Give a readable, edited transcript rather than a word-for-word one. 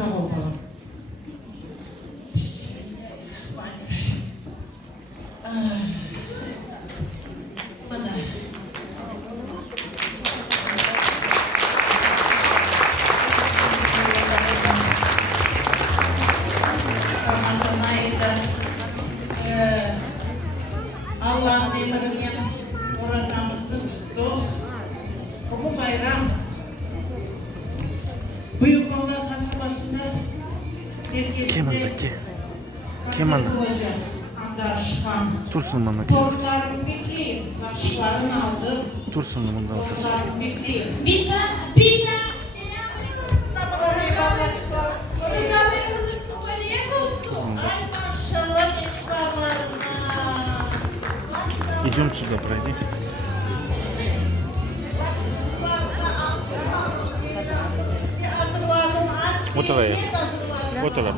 Sağ ol bakalım. Allah'ın emriyle oranımızı tuttuk. Bu bayram Büyükoğlu kasabasında merkezinde Kim aldı? Andaşkan. Tursun Mehmet. Torunlarım bitti. Başlarını aldım. Tursun Mehmet. Torunlarım bitti. Bita. Ay maşallah ekbarlarına. Идем сюда, пройди. Вот туда я. Вот туда.